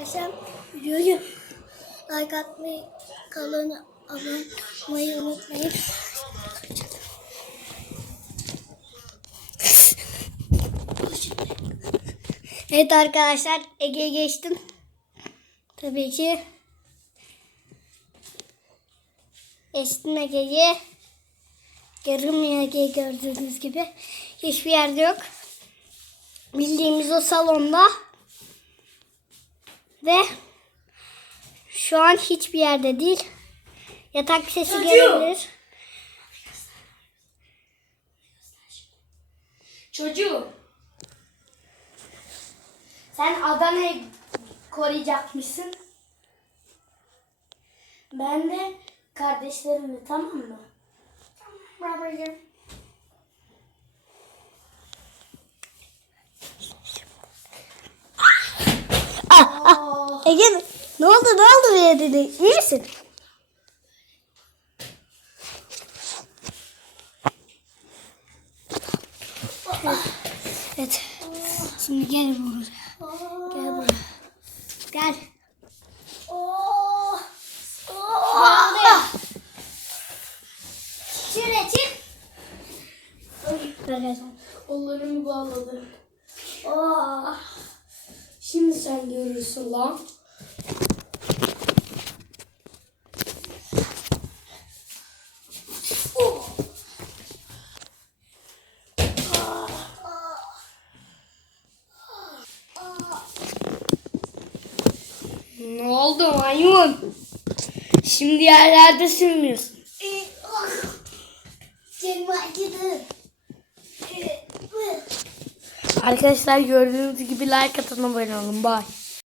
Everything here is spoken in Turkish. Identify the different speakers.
Speaker 1: Arkadaşlar videoyu like atmayı, kanalına abone olmayı unutmayın. Evet arkadaşlar Ege'ye geçtim. Tabii ki geçtim Ege'yi. Yarım Ege gördüğünüz gibi. Hiçbir yerde yok. Bildiğimiz o salonda. Ve şu an hiçbir yerde değil. Yatak sesi
Speaker 2: Çocuğum.
Speaker 1: gelebilir.
Speaker 2: Çocuğum. Sen Adana'yı koruyacakmışsın. Ben de kardeşlerimle tamam mı? Tamam babacığım.
Speaker 1: Ege ne oldu ne oldu diye dedi. İyi misin? Evet. Şimdi gel buraya. Gel buraya. Gel. Şöyle çık. Böyle.
Speaker 2: Kollarımı bağladı. Ah. Şimdi sen görürsün lan. Ne oldu maymun? Şimdi yerlerde sürmüyorsun. Arkadaşlar gördüğünüz gibi like atın abone olun. Bye.